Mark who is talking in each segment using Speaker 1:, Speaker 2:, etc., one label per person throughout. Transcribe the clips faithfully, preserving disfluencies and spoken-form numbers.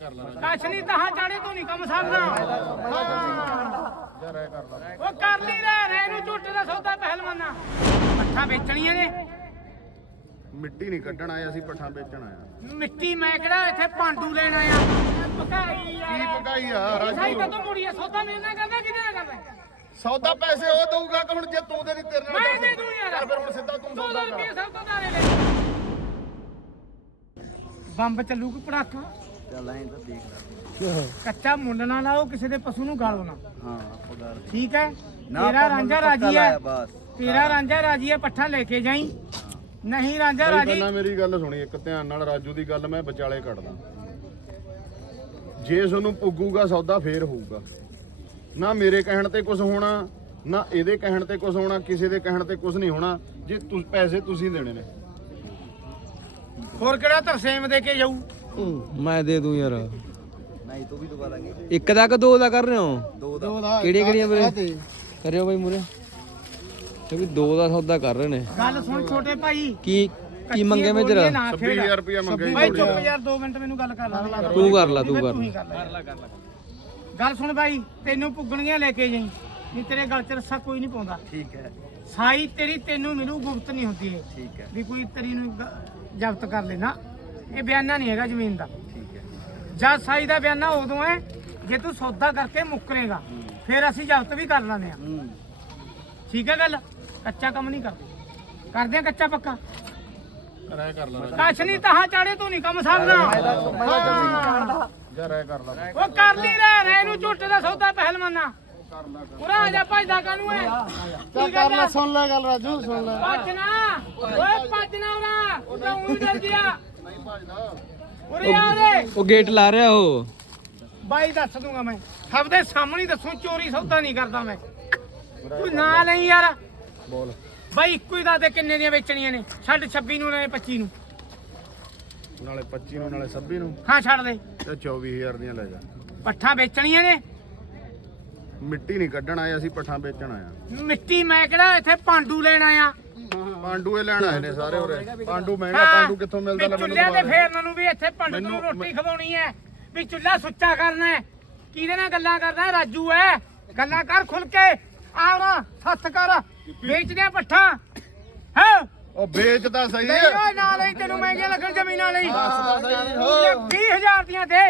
Speaker 1: ਕਛ ਨਹੀਂ ਤਾਂ ਚਾੜੇ ਤੂੰ ਨਹੀਂ ਕੰਮ ਸਾਰਨਾ ਉਹ ਕਰ ਲਈ ਲੈ ਰੇ ਨੂੰ ਝੂਟੇ ਦਾ ਸੌਦਾ ਪਹਿਲਵਾਨਾ ਪੱਠਾ ਵੇਚਣੀਆਂ ਨੇ
Speaker 2: ਮਿੱਟੀ ਨਹੀਂ ਕੱਢਣ ਆਏ ਅਸੀਂ ਪੱਠਾ ਵੇਚਣ ਆਇਆ
Speaker 1: ਮਿੱਟੀ ਮੈਂ ਕਿਹੜਾ ਇੱਥੇ ਪਾਂਡੂ ਲੈਣ ਆਇਆ ਪਕਾਈ ਯਾਰ
Speaker 2: ਕੀ ਪਕਾਈ ਆ
Speaker 1: ਸਾਈ
Speaker 2: ਰਾਜੂ
Speaker 1: ਕਦੋਂ ਮੁੜੀਆ ਸੌਦਾ ਮੇਰੇ ਨਾਲ ਕਰਦਾ ਕਿਹਦੇ ਨਾਲ ਕਰਦਾ
Speaker 2: ਸੌਦਾ ਪੈਸੇ ਉਹ ਦਊਗਾ ਕਿ ਹੁਣ ਜੇ ਤੂੰ ਦੇ ਨਹੀਂ ਤੇਰੇ ਨਾਲ
Speaker 1: ਮੈਂ ਦੇ ਦੂੰ ਯਾਰ
Speaker 2: ਚੱਲ ਫਿਰ ਹੁਣ ਸਿੱਧਾ ਤੂੰ
Speaker 1: ਦੋ
Speaker 2: ਸੌਦਾ
Speaker 1: ਰੁਪਏ
Speaker 2: ਕਰ
Speaker 1: ਸਭ ਤੋਂ ਦਾਰੇ ਲੈ ਬੰਬ ਚੱਲੂ ਕਿ ਪੜਾਕਾ
Speaker 3: ਚੱਲ ਐਂ ਤਾਂ ਦੇਖ ਲੈ
Speaker 1: ਕੱਚਾ ਮੁੱਲ ਨਾ ਲਾਓ ਕਿਸੇ ਦੇ ਪਸ਼ੂ ਨੂੰ ਗਾਲੋ ਨਾ
Speaker 3: ਹਾਂ ਪਗਾਰ
Speaker 1: ਠੀਕ ਹੈ
Speaker 3: ਨਾ
Speaker 1: ਤੇਰਾ
Speaker 3: ਆਪਾਂ
Speaker 1: ਰਾਂਝਾ
Speaker 3: ਮੁੱਲ
Speaker 1: ਰਾਜੀ
Speaker 3: ਪੱਕਾ
Speaker 1: ਹੈ
Speaker 3: ਲਾਇਆ ਬਸ।
Speaker 1: ਤੇਰਾ ਰਾਂਝਾ ਰਾਜੀ ਹੈ ਪੱਠਾ ਲੈ ਕੇ ਜਾਈ ਨਹੀਂ ਰਾਂਝਾ
Speaker 2: ਬਾਈ
Speaker 1: ਰਾਜੀ
Speaker 2: ਪਹਿਲਾਂ ਮੇਰੀ ਗੱਲ ਸੁਣੀ ਇੱਕ ਧਿਆਨ ਨਾਲ ਰਾਜੂ ਦੀ ਗੱਲ ਮੈਂ ਵਿਚਾਲੇ ਕੱਢਦਾ ਜੇ ਤੁਹਾਨੂੰ ਪੁੱਗੂਗਾ ਸੌਦਾ ਫੇਰ ਹੋਊਗਾ ਨਾ ਮੇਰੇ ਕਹਿਣ ਤੇ ਕੁਝ ਹੋਣਾ ਨਾ ਇਹਦੇ ਕਹਿਣ ਤੇ ਕੁਝ ਹੋਣਾ ਕਿਸੇ ਦੇ ਕਹਿਣ ਤੇ ਕੁਝ ਨਹੀਂ ਹੋਣਾ ਜੇ ਤੁਸੀਂ ਪੈਸੇ ਤੁਸੀਂ ਦੇਣੇ ਨੇ
Speaker 1: ਹੋਰ ਕਿਹੜਾ ਤਰਸੇਮ ਦੇ ਕੇ ਜਾਊ
Speaker 4: ਮੈਂ ਦੇ ਦੂੰ ਯਾਰ
Speaker 3: ਨਹੀਂ ਤੂੰ ਵੀ ਦਵਾ ਲਾਂਗੇ
Speaker 4: ਇੱਕ ਦਾ ਕਿ ਦੋ ਦਾ ਕਰ ਰਹੇ ਹੋ
Speaker 3: ਦੋ ਦਾ
Speaker 4: ਕਿਹੜੀਆਂ ਕਿਹੜੀਆਂ ਵੀਰੇ ਕਰਿਓ ਬਾਈ ਮੂਰੇ ਇਹ ਵੀ ਦੋ ਦਾ ਸੌਦਾ ਕਰ ਰਹੇ ਨੇ
Speaker 1: ਗੱਲ ਸੁਣ ਛੋਟੇ ਭਾਈ
Speaker 4: ਕੀ ਕੀ ਮੰਗੇ ਮੈਂ ਜਰਾ
Speaker 2: ਛੱਬੀ ਹਜ਼ਾਰ ਰੁਪਇਆ ਮੰਗਿਆ
Speaker 1: ਭਾਈ ਚੁੱਪ ਯਾਰ ਦੋ ਮਿੰਟ ਮੈਨੂੰ ਗੱਲ ਕਰ ਲੈ
Speaker 4: ਤੂੰ ਕਰ ਲਾ ਤੂੰ ਕਰ
Speaker 1: ਤੂੰ ਹੀ ਕਰ ਲੈ ਗੱਲ ਸੁਣ ਭਾਈ ਤੈਨੂੰ ਪੁੱਗਣੀਆਂ ਲੈ ਕੇ ਜਾਈ ਨਹੀਂ ਤੇਰੇ ਗਲ 'ਚ ਰੱਸਾ ਕੋਈ ਨਹੀਂ ਪਾਉਂਦਾ
Speaker 3: ਠੀਕ ਹੈ
Speaker 1: ਸਾਈ ਤੇਰੀ ਤੈਨੂੰ ਮਿਲੂ ਗੁਪਤ ਨਹੀਂ ਹੁੰਦੀ ਇਹ
Speaker 3: ਠੀਕ ਹੈ
Speaker 1: ਵੀ ਕੋਈ ਤੇਰੀ ਨੂੰ ਗ- ਜ਼ਬਤ ਕਰ ਲੈਣਾ ਇਹ ਬਿਆਨਾ ਨਹੀਂ ਹੈਗਾ ਜ਼ਮੀਨ ਦਾ
Speaker 3: ਠੀਕ ਹੈ
Speaker 1: ਜਦ ਸਾਈ ਦਾ ਬਿਆਨਾ ਉਦੋਂ ਹੈ ਜੇ ਤੂੰ ਸੌਦਾ ਕਰਕੇ ਮੁੱਕਰੇਗਾ ਫਿਰ ਅਸੀਂ ਜ਼ਬਤ ਵੀ ਕਰ ਲੈਂਦੇ ਆ
Speaker 3: ਹੂੰ
Speaker 1: ਠੀਕ ਹੈ ਗੱਲ ਕੱਚਾ ਕੰਮ ਨਹੀਂ ਕਰਦੇ ਕਰਦੇ ਆ ਕੱਚਾ ਪੱਕਾ
Speaker 2: ਰਹਿ ਕਰ ਲਾ
Speaker 1: ਕਛ ਨਹੀਂ ਤਾਂ ਚਾੜੇ ਤੂੰ ਨਹੀਂ ਕੰਮ ਸਾਰਨਾ
Speaker 2: ਜਾ ਰਹਿ ਕਰ ਲਾ
Speaker 1: ਉਹ ਕਰ ਲਈ ਲੈ ਰੇ ਨੂੰ ਝੂਟੇ ਦਾ ਸੌਦਾ ਪਹਿਲਵਾਨਾ ਪੂਰਾ ਆ ਜਾ ਭਜਦਾ ਕਾਨੂੰ ਹੈ ਕੀ ਕਰ ਲੈ
Speaker 2: ਸੁਣ ਲੈ ਗੱਲ ਰਾਜੂ ਸੁਣ ਲੈ
Speaker 1: ਭੱਜਣਾ ਓਏ ਭੱਜਣਾ ਉਰਾ ਉਰਾ ਉਹੀ ਡਰ ਗਿਆ
Speaker 2: ਨਹੀਂ ਭਜਦਾ
Speaker 1: ਉਰੇ ਆ ਰੇ
Speaker 4: ਉਹ ਗੇਟ ਲਾ ਰਿਹਾ ਉਹ
Speaker 1: ਬਾਈ ਦੱਸ ਦੂੰਗਾ ਮੈਂ ਸਭ ਦੇ ਸਾਹਮਣੇ ਦੱਸੂ ਚੋਰੀ ਸੌਦਾ ਨਹੀਂ ਕਰਦਾ ਮੈਂ ਤੂੰ ਨਾ ਲਈ ਯਾਰ
Speaker 2: ਬੋਲ
Speaker 1: ਬਾਈ ਇੱਕੋ ਹੀ ਦੱਸ ਦੇ ਕਿੰਨੇ ਦੀਆਂ ਵੇਚਣੀਆਂ ਨੇ ਛੱਡ ਛੱਬੀ ਨੂੰ ਨਾਲੇ ਪੱਚੀ ਨੂੰ
Speaker 2: ਨਾਲੇ ਪੱਚੀ ਨੂੰ ਨਾਲੇ ਛੱਬੀ ਨੂੰ
Speaker 1: ਹਾਂ ਛੱਡ ਦੇ
Speaker 2: ਤੇ ਚੌਵੀ ਹਜ਼ਾਰ ਦੀਆਂ ਲੈ ਜਾ
Speaker 1: ਪੱਠਾ ਵੇਚਣੀਆਂ ਨੇ
Speaker 2: ਮਿੱਟੀ ਨਹੀਂ ਕੱਢਣ ਆਏ ਅਸੀਂ ਪੱਠਾ ਵੇਚਣ ਆਇਆ
Speaker 1: ਮਿੱਟੀ ਮੈਂ ਕਿਹੜਾ ਇੱਥੇ ਪਾਂਡੂ ਲੈਣ ਆਇਆ
Speaker 2: ਪਾਂਡੂ ਇਹ ਲੈਣ ਆਏ ਨੇ ਸਾਰੇ ਉਰੇ ਪਾਂਡੂ ਮਹਿੰਗਾ ਪਾਂਡੂ ਕਿੱਥੋਂ ਮਿਲਦਾ ਲੈ ਮੈਨੂੰ
Speaker 1: ਚੁੱਲ੍ਹੇ ਤੇ
Speaker 2: ਦਵਾ ਦੇ।
Speaker 1: ਫੇਰਨ ਨੂੰ ਵੀ ਇੱਥੇ ਪੰਡਤ ਨੂੰ
Speaker 2: ਮੈਨੂੰ-
Speaker 1: ਰੋਟੀ ਖਵਾਉਣੀ ਹੈ ਵੀ ਚੁੱਲ੍ਹਾ ਸੁੱਚਾ ਕਰਨਾ ਹੈ ਕਿਹਦੇ ਨਾਲ ਗੱਲਾਂ ਕਰਦਾ ਹੈ? ਰਾਜੂ ਹੈ ਗੱਲਾਂ ਕਰ ਖੁੱਲ ਕੇ ਆਉਣਾ ਸੱਤ ਕਰ ਵੇਚਦੇ ਆ ਪੱਠਾ ਹੈ
Speaker 2: ਉਹ ਵੇਚਦਾ ਸਹੀ
Speaker 1: ਨਹੀਂ
Speaker 2: ਹੈ
Speaker 1: ਓਏ ਨਾ ਲਈ ਤੈਨੂੰ ਮਹਿੰਗੀਆਂ ਲੱਗਣ ਜ਼ਮੀਨਾਂ ਲਈ
Speaker 2: ਦੱਸਦਾ ਸਹੀ ਹੋ
Speaker 1: ਵੀਹ ਹਜ਼ਾਰ ਦੀਆਂ ਦੇ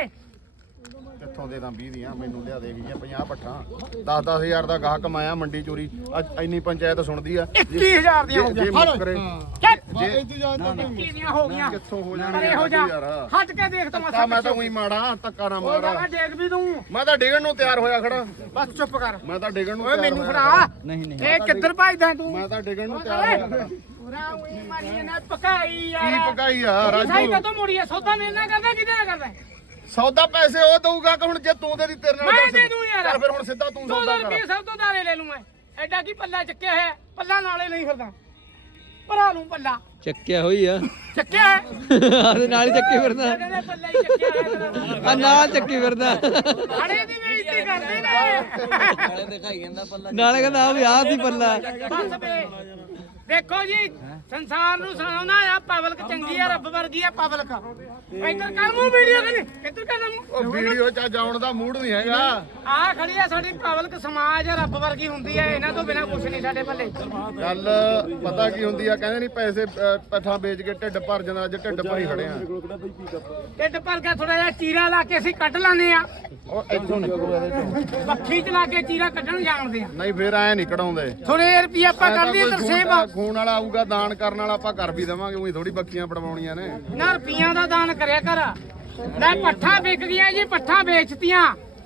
Speaker 2: ਕਿੱਥੋਂ ਦੇ ਦਾਂ ਵੀਹ ਦੀਆਂ ਮੈਨੂੰ ਲਿਆ ਦੇ ਗਈਆਂ ਪੰਜਾਹ ਪੱਠਾਂ ਦਸ ਦਸ ਹਜ਼ਾਰ ਦਾ ਗਾਹਕ ਕਮਾਇਆ ਮੰਡੀ ਚੋਰੀ ਅੱਜ ਇੰਨੀ ਪੰਚਾਇਤ ਸੁਣਦੀ ਆ
Speaker 1: ਇੱਕੀ ਹਜ਼ਾਰ ਦੀਆਂ ਹੋ
Speaker 2: ਜੇ ਜੇ
Speaker 1: ਗਈਆਂ
Speaker 2: ਮੁੱਕਰੇ
Speaker 1: ਚੱਲ
Speaker 2: ਜੇ
Speaker 1: ਇੱਕੀ ਦੀਆਂ ਹੋ ਗਈਆਂ
Speaker 2: ਕਿੱਥੋਂ ਹੋ
Speaker 1: ਅਰੇ ਹੋ ਜਾ
Speaker 2: ਜਾਣਗੀਆਂ ਯਾਰ
Speaker 1: ਹਟ ਕੇ ਦੇਖ ਤਮਾਸ਼ਾ
Speaker 2: ਤਾਂ ਮੈਂ ਤਾਂ ਉਹੀ ਮਾੜਾ ਧੱਕਾ ਨਾ
Speaker 1: ਉਹ
Speaker 2: ਮਾਰਾ
Speaker 1: ਮੈਂ ਦੇਖ ਵੀ ਦੂੰ
Speaker 2: ਮੈਂ ਤਾਂ ਡਿਗਣ ਨੂੰ ਤਿਆਰ ਹੋਇਆ ਖੜਾ
Speaker 1: ਬਸ ਚੁੱਪ ਕਰ
Speaker 2: ਮੈਂ ਤਾਂ ਡਿਗਣ ਨੂੰ
Speaker 1: ਓਏ
Speaker 2: ਤਿਆਰ
Speaker 1: ਮੈਨੂੰ
Speaker 2: ਹੋਇਆ
Speaker 1: ਫੜਾ
Speaker 3: ਨਹੀਂ ਨਹੀਂ
Speaker 1: ਇਹ ਕਿੱਧਰ ਭਜਦਾ ਤੂੰ
Speaker 2: ਮੈਂ ਤਾਂ ਡਿਗਣ ਨੂੰ ਤਿਆਰ ਹੋਇਆ ਖੜਾ
Speaker 1: ਪੂਰਾ ਉਹੀ ਮਾਰੀ ਨਾ ਪਕਾਈ ਯਾਰ
Speaker 2: ਕੀ ਪਕਾਈ ਆ
Speaker 1: ਸਾਈ
Speaker 2: ਰਾਜੂ
Speaker 1: ਕਦੋਂ ਮੁੜੀਆ ਸੌਦਾ ਮੇਰੇ ਨਾਲ ਕਰਦਾ ਕਿਹਦੇ ਨਾਲ ਕਰਦਾ
Speaker 2: ਸੌਦਾ ਪੈਸੇ ਉਹ ਦਊਗਾ ਕਿ ਹੁਣ ਜੇ ਤੂੰ ਦੇ ਦੀ ਤੇਰੇ ਨਾਲ
Speaker 1: ਮੈਂ
Speaker 2: ਦੱਸ।
Speaker 1: ਦੇ ਦੂੰ ਯਾਰ
Speaker 2: ਚੱਲ ਫਿਰ ਹੁਣ ਸਿੱਧਾ ਤੂੰ
Speaker 1: ਦੋ
Speaker 2: ਸੌਦਾ
Speaker 1: ਰੁਪਏ
Speaker 2: ਕਰ
Speaker 1: ਸਭ ਤੋਂ ਦਾਰੇ ਲੈ ਲੂੰ ਮੈਂ ਐਡਾ ਕੀ ਪੱਲਾ ਚੱਕਿਆ ਹੈ ਪੱਲਾ ਨਾਲੇ ਨਹੀਂ ਫਿਰਦਾ ਭਰਾ ਲੂੰ ਪੱਲਾ
Speaker 4: ਚੱਕਿਆ ਹੋਈ ਆ
Speaker 1: ਚੱਕਿਆ ਹੈ
Speaker 4: ਆਦੇ ਨਾਲ ਹੀ ਚੱਕੀ ਫਿਰਦਾ
Speaker 1: ਕਹਿੰਦੇ ਪੱਲਾ ਹੀ ਚੱਕਿਆ ਹੈ ਤੇਰਾ।
Speaker 4: ਆ ਨਾਲ ਚੱਕੀ ਫਿਰਦਾ
Speaker 1: ਹਾੜੇ ਦੀ ਬੇਇੱਜ਼ਤੀ ਕਰਦੇ ਨੇ
Speaker 3: ਨਾਲੇ ਦਿਖਾਈ ਜਾਂਦਾ ਪੱਲਾ
Speaker 4: ਨਾਲੇ ਕਹਿੰਦਾ ਆ ਵੀ ਆਹ ਸੀ ਪੱਲਾ
Speaker 1: ਬਸ ਬੇ ਦੇਖੋ ਜੀ ਸੰਸਾਰ ਨੂੰ ਸੁਣਾਉਣਾ ਆ ਪਬਲਿਕ ਚੰਗੀ ਆ ਰੱਬ ਵਰਗੀ ਆ ਪਬਲਿਕ ਇੱਧਰ ਕਰ ਮੂੰਹ ਵੀਡੀਓ ਕਰੀ ਇੱਧਰ ਕਰ
Speaker 2: ਉਹ
Speaker 1: ਮੂੰਹ
Speaker 2: ਵੀਡੀਓ ਚ ਜਾਣ ਦਾ ਮੂਡ ਨਹੀਂ ਹੈਗਾ
Speaker 1: ਆ ਖੜੀ ਆ ਸਾਡੀ ਪਬਲਿਕ ਸਮਾਜ ਰੱਬ ਵਰਗੀ ਹੁੰਦੀ ਹੈ ਇਹਨਾਂ ਤੋਂ ਬਿਨਾ ਕੁਝ ਨਹੀਂ ਸਾਡੇ ਪੱਲੇ
Speaker 2: ਗੱਲ ਪਤਾ ਕੀ ਹੁੰਦੀ ਆ ਕਹਿੰਦੇ ਨਹੀਂ ਪੈਸੇ ਅਹ, ਪੱਠਾ ਵੇਚ ਕੇ ਢਿੱਡ ਭਰ ਜਾਂਦਾ ਅੱਜ ਢਿੱਡ ਭਰੀ ਖੜੇ ਆ
Speaker 1: ਢਿੱਡ ਭਰ ਕੇ ਥੋੜਾ ਜਿਹਾ ਚੀਰਾ ਲਾ ਕੇ ਅਸੀਂ ਕੱਢ ਲਾਨੇ ਆ
Speaker 2: ਉਹ ਇੱਥੋਂ ਨਿਕਲੂ ਇਹਦੇ ਚੋਂ
Speaker 1: ਬੱਖੀ ਚ ਲਾ ਕੇ ਚੀਰਾ ਕੱਢਣ ਜਾਣਦੇ ਆ
Speaker 2: ਨਹੀਂ ਫਿਰ ਐ ਨਹੀਂ ਕਢਾਉਂਦੇ
Speaker 1: ਥੋੜੇ ਰੁਪਏ ਆਪਾਂ ਕਰ ਲਈਏ ਤਰਸੇਮ
Speaker 2: ਖੂਨ ਵਾਲਾ ਆਊਗਾ ਦਾਨ ਕਰਨ ਵਾਲਾ ਆਪਾਂ ਕਰ ਵੀ ਦੇਵਾਂਗੇ ਉਹੀ ਥੋੜੀ ਬੱਕੀਆਂ ਪੜਵਾਉਣੀਆਂ ਨੇ
Speaker 1: ਨਾ ਰੁਪਈਆਂ ਦਾ ਦਾਨ ਕਰਿਆ ਕਰ ਲੈ ਪੱਠਾ ਵਿਕ ਗਈਆਂ ਜੀ ਪੱਠਾ ਵੇਚਤੀਆਂ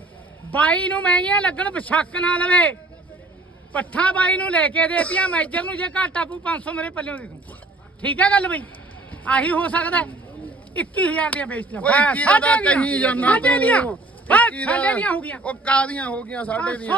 Speaker 1: ਬਾਈ ਨੂੰ ਮਹਿੰਗੀਆਂ ਲੱਗਣ ਬਸ਼ੱਕ ਨਾ ਲਵੇ ਪੱਠਾ ਬਾਈ ਨੂੰ ਲੈ ਕੇ ਦੇਤੀਆਂ ਮੈਜਰ ਨੂੰ ਜੇ ਘਾਟਾ ਪੂ ਪੰਜ ਸੌ ਮੇਰੇ ਪੱਲਿਓਂ ਦੇ ਦੂੰ ਠੀਕ ਹੈ ਗੱਲ ਬਈ ਆਹੀ ਹੋ ਸਕਦਾ ਹੈ। ਇੱਕੀ ਹਜ਼ਾਰ ਦੀਆਂ ਵੇਚਤੀਆਂ
Speaker 2: ਓਏ ਇੱਕੀ ਦਾ ਤਾਂ ਕਹੀ ਜਾਂਦਾ
Speaker 1: ਸਾਡੇ ਦੀਆਂ
Speaker 2: ਤੂੰ।
Speaker 1: ਬਸ
Speaker 2: ਇੱਕੀ ਦਾ-
Speaker 1: ਸਾਡੇ ਦੀਆਂ ਹੋ ਗਈਆਂ
Speaker 2: ਉਹ ਕਾਦੀਆਂ ਹੋ ਗਈਆਂ ਸਾਡੇ ਦੀਆਂ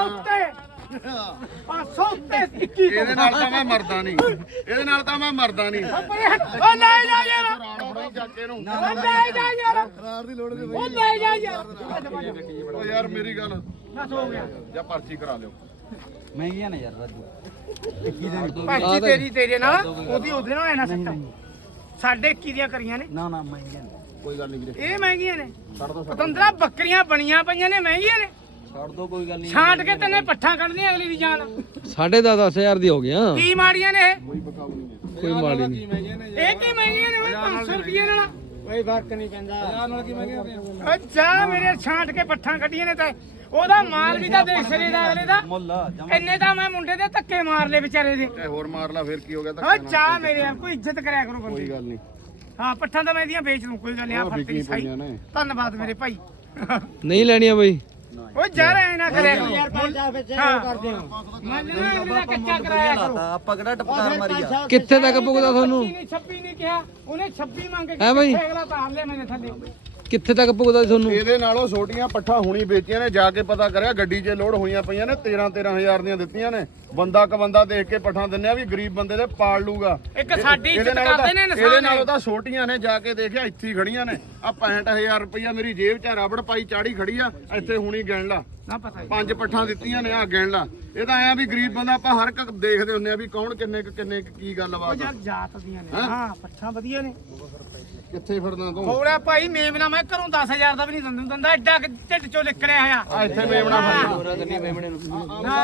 Speaker 1: ਪੰਜ ਸੌ ਤੇ ਇੱਕੀ
Speaker 2: ਇਹਦੇ ਨਾਲ ਤਾਂ ਮੈਂ ਮਰਦਾ ਨਹੀਂ ਇਹਦੇ ਨਾਲ ਤਾਂ ਮੈਂ ਮਰਦਾ ਨਹੀਂ
Speaker 1: ਓ ਲੈ ਜਾ ਯਾਰ
Speaker 2: ਫੜਾਈ ਚੱਕ ਕੇ ਨੂੰ
Speaker 1: ਓ ਲੈ ਜਾ ਯਾਰ ਓ ਲੈ ਜਾ ਯਾਰ
Speaker 2: ਉਹ ਯਾਰ ਮੇਰੀ ਗੱਲ
Speaker 1: ਬਸ ਹੋ ਗਿਆ
Speaker 2: ਜਾਂ ਪਰਚੀ ਕਰਾ ਲਿਓ
Speaker 3: ਮਹਿੰਗੀਆਂ ਨੇ ਯਾਰ ਰਾਜੂ ਇੱਕੀ ਦੇ ਨਹੀਂ
Speaker 1: ਭਾਜੀ ਤੇਰੀ ਤੇਰੇ ਨਾਲ ਉਹਦੀ ਉਹਦੇ ਨਾਲ ਐ ਨਾ ਸੱਟਾ ਸਾਡੇ ਇੱਕੀ ਦੀਆਂ ਕਰੀਆਂ ਨੇ
Speaker 3: ਨਾ ਨਾ ਮਹਿੰਗੀਆਂ ਨੇ
Speaker 2: ਕੋਈ ਗੱਲ ਨਹੀਂ ਵੀਰੇ
Speaker 1: ਇਹ ਮਹਿੰਗੀਆਂ ਨੇ
Speaker 2: ਛੱਡ ਦੋ
Speaker 1: ਪਤੰਦਰਾ ਬੱਕਰੀਆਂ ਬਣੀਆਂ ਪਈਆਂ ਨੇ ਮਹਿੰਗੀਆਂ ਨੇ
Speaker 3: ਛੱਡ ਦੋ ਕੋਈ ਗੱਲ ਨਹੀਂ
Speaker 1: ਛਾਂਟ ਕੇ ਤੈਨੇ ਪੱਠਾ ਕੱਢਣੀਆਂ ਅਗਲੀ ਦੀ ਜਾਨ
Speaker 4: ਸਾਢੇ ਦਸ ਦਸ ਹਜ਼ਾਰ ਦੀ ਹੋ ਗਿਆ
Speaker 1: ਕੀ ਮਾੜੀਆਂ ਨੇ ਇਹ?
Speaker 2: ਕੋਈ ਬਕਾਉ ਨਹੀਂ ਹੈ
Speaker 4: ਕੋਈ ਮਾੜੀ ਨਹੀਂ
Speaker 1: ਇਹ ਕੀ ਮਹਿੰਗੀਆਂ ਨੇ ਓਏ ਪੰਜ ਸੌ ਰੁਪਏ ਨਾਲ
Speaker 3: ਕੋਈ ਫਰਕ ਨਹੀਂ ਪੈਂਦਾ ਨਾਲ ਕੀ ਮੰਗੇ
Speaker 1: ਓ ਜਾ ਮੇਰੇ ਛਾਂਟ ਕੇ ਪੱਠਾ ਕੱਢੀਆਂ ਨੇ ਤਾਂ ਉਹਦਾ ਮਾਲ ਵੀ ਤਾਂ ਦੇਖ ਸਰੇ ਦਾ ਅਗਲੇ ਦਾ
Speaker 3: ਮੁੱਲ
Speaker 1: ਇੰਨੇ ਤਾਂ ਮੈਂ ਮੁੰਡੇ ਦੇ ਧੱਕੇ ਮਾਰ ਲਏ ਵਿਚਾਰੇ ਦੇ
Speaker 2: ਤੇ ਹੋਰ ਮਾਰ ਲਾ ਫਿਰ ਕੀ ਹੋ ਗਿਆ
Speaker 1: ਓ
Speaker 2: ਧੱਕੇ ਨਾਲ?
Speaker 1: ਜਾ ਮੇਰੇ ਯਾਰ ਕੋਈ ਇੱਜ਼ਤ ਕਰਿਆ ਕਰੋ
Speaker 2: ਕੋਈ
Speaker 1: ਬੰਦੇ
Speaker 2: ਗੱਲ ਨਹੀਂ
Speaker 1: ਹਾਂ ਪੱਠਾ ਤਾਂ ਮੈਂ ਇਹਦੀਆਂ ਵੇਚ ਦੂੰ ਕੋਈ ਗੱਲ ਨਹੀਂ ਆ
Speaker 2: ਉਹ
Speaker 1: ਫਰਕ
Speaker 2: ਵਿਕੀ
Speaker 1: ਨਹੀਂ ਸਹੀ
Speaker 2: ਪਈਆਂ ਨੇ
Speaker 1: ਧੰਨਵਾਦ ਮੇਰੇ ਭਾਈ
Speaker 4: ਨਹੀਂ ਲੈਣੀਆਂ ਬਈ
Speaker 1: ਓ ਜਾ ਐ ਨਾ ਕਰਿਆ ਕਰੋ
Speaker 3: ਯਾਰ ਪੰਜ ਹਜ਼ਾਰ ਵਿੱਚ
Speaker 1: ਹਾਂ।
Speaker 3: ਕਰਦੇ ਹੋ
Speaker 1: ਮੰਨ ਨਾ ਅਗਲੇ ਦਾ ਕੱਚਾ ਕਰਾਇਆ ਕਰੋ
Speaker 3: ਆਪਾਂ ਕਿਹੜਾ ਟਪਕਾਰ ਮਾਰੀ ਆ
Speaker 4: ਕਿੱਥੇ ਤੱਕ ਪੁੱਗਦਾ ਤੁਹਾਨੂੰ
Speaker 1: ਪੱਚੀ ਨਹੀਂ ਛੱਬੀ ਨਹੀਂ ਕਿਹਾ ਉਹਨੇ ਛੱਬੀ ਮੰਗ ਕੇ
Speaker 4: ਹੈਂ ਬਾਈ?
Speaker 1: ਕਿੱਥੇ ਅਗਲਾ ਤਾਰ ਲਿਆ ਮੈਨੇ ਥੱਲੇ
Speaker 4: ਕਿੱਥੇ ਤੱਕ ਪੁੱਗਦਾ ਤੁਹਾਨੂੰ
Speaker 2: ਇਹਦੇ ਨਾਲੋਂ ਛੋਟੀਆਂ ਪੱਠਾ ਹੁਣੀ ਵੇਚੀਆਂ ਨੇ ਜਾ ਕੇ ਪਤਾ ਕਰਿਆ ਗੱਡੀ 'ਚ ਲੋਡ ਹੋਈਆਂ ਪਈਆਂ ਨੇ ਤੇਰਾਂ ਤੇਰਾਂ ਹਜ਼ਾਰ ਦੀਆਂ ਦਿੱਤੀਆਂ ਨੇ ਬੰਦਾ ਕ ਬੰਦਾ ਦੇਖ ਕੇ ਪੱਠਾ ਦਿੰਨੇ ਆ ਵੀ ਗਰੀਬ ਬੰਦੇ ਦੇ ਪਾਲ ਲੂਗਾ
Speaker 1: ਇੱਕ ਸਾਡੀ
Speaker 2: ਇਹਦੇ
Speaker 1: ਇੱਜ਼ਤ
Speaker 2: ਨਾਲੋਂ
Speaker 1: ਕਰਦੇ ਨੇ
Speaker 2: ਤਾਂ-
Speaker 1: ਇਨਸਾਨ
Speaker 2: ਇਹਦੇ
Speaker 1: ਨੇ।
Speaker 2: ਨਾਲੋਂ ਤਾਂ ਛੋਟੀਆਂ ਨੇ ਜਾ ਕੇ ਦੇਖਿਆ ਇੱਥੇ ਹੀ ਖੜੀਆਂ ਨੇ ਆ ਪੈਂਹਠ ਹਜ਼ਾਰ ਰੁਪਈਆ ਮੇਰੀ ਜੇਬ 'ਚ ਰਬੜ ਪਾਈ ਚਾੜੀ ਖੜੀ ਆ ਇੱਥੇ ਹੁਣੀ ਗਿਣ ਲਾ
Speaker 1: ਨਾ ਪਤਾ ਹੀ।
Speaker 2: ਪੰਜ ਪੱਠਾਂ ਦਿੱਤੀਆਂ ਨੇ ਆ ਗਿਣ ਲਾ ਇਹ ਤਾਂ ਐ ਵੀ ਗਰੀਬ ਬੰਦਾ ਆਪਾਂ ਹਰ ਇੱਕ ਦੇਖਦੇ ਹੁੰਨੇ ਆ ਵੀ ਕੌਣ ਕਿੰਨੇ ਕੁ- ਕਿੰਨੇ ਕੁ ਕੀ
Speaker 1: ਉਹ
Speaker 2: ਗੱਲਬਾਤ ਆ।
Speaker 1: ਯਾਰ ਜਾਤ ਦੀਆਂ ਨੇ
Speaker 2: ਹੈਂ?
Speaker 1: ਹਾਂ ਪੱਠਾ ਵਧੀਆ ਨੇ
Speaker 2: ਕਿੱਥੇ ਫਿਰਦਾ ਤੂੰ
Speaker 1: ਹੋੜਾ ਭਾਈ ਮੇਮਨਾ ਮੈਂ ਘਰੋਂ ਦਸ ਹਜ਼ਾਰ ਦਾ ਵੀ ਨਹੀਂ ਦੰਦਾ ਦੰਦਾ ਐਡਾ ਕੁ ਢਿੱਡ ਚੋਂ ਨਿਕਲਿਆ ਹੋਇਆ
Speaker 2: ਆ ਇੱਥੇ ਮੇਮਣਾ ਫੜੀ
Speaker 3: ਹੋਰਾਂ ਕੰਨੀ ਮੇਮਣੇ ਨੂੰ
Speaker 1: ਹੈ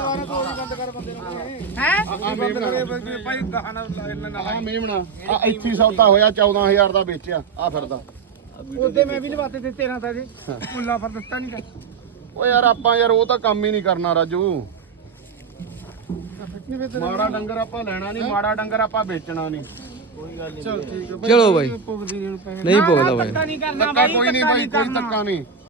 Speaker 2: ਆ ਮੇਮਣਾ ਆ ਮੇਮਣਾ ਆ ਇੱਥੇ ਹੀ ਸੌਦਾ ਹੋਇਆ ਚੌਦਾਂ ਹਜ਼ਾਰ ਦਾ ਵੇਚਿਆ ਆ ਫਿਰਦਾ
Speaker 1: ਉਹਦੇ ਮੈਂ ਵੀ ਲਵਾਤੇ ਤੇ ਤੇਰਾਂ ਤਾਂ ਜੀ ਮੁੱਲਾ ਪਰ ਦਿੱਤਾ ਨਹੀਂ ਕਰ
Speaker 2: ਓ ਯਾਰ ਆਪਾਂ ਯਾਰ ਉਹ ਤਾਂ ਕੰਮ ਹੀ ਨਹੀਂ ਕਰਨਾ ਰਾਜੂ ਮਾੜਾ ਡੰਗਰ ਆਪਾਂ ਲੈਣਾ ਨਹੀਂ ਮਾੜਾ ਡੰਗਰ ਆਪਾਂ ਵੇਚਣਾ ਨਹੀਂ
Speaker 1: ਚਲ ਠੀਕ ਹੈ
Speaker 4: ਚਲੋ ਬਾਈ
Speaker 1: ਪੁੱਗਦੀ ਨਹੀਂ
Speaker 4: ਨਹੀਂ ਪੁੱਗਦਾ ਬਾਈ
Speaker 1: ਧੱਕਾ ਨਹੀਂ ਕਰਨਾ
Speaker 2: ਧੱਕਾ
Speaker 1: ਬਾਈ
Speaker 2: ਕੋਈ ਨਹੀਂ
Speaker 1: ਧੱਕਾ
Speaker 2: ਬਾਈ ਕੋਈ
Speaker 1: ਕਰਨਾ।
Speaker 2: ਧੱਕਾ ਨਹੀਂ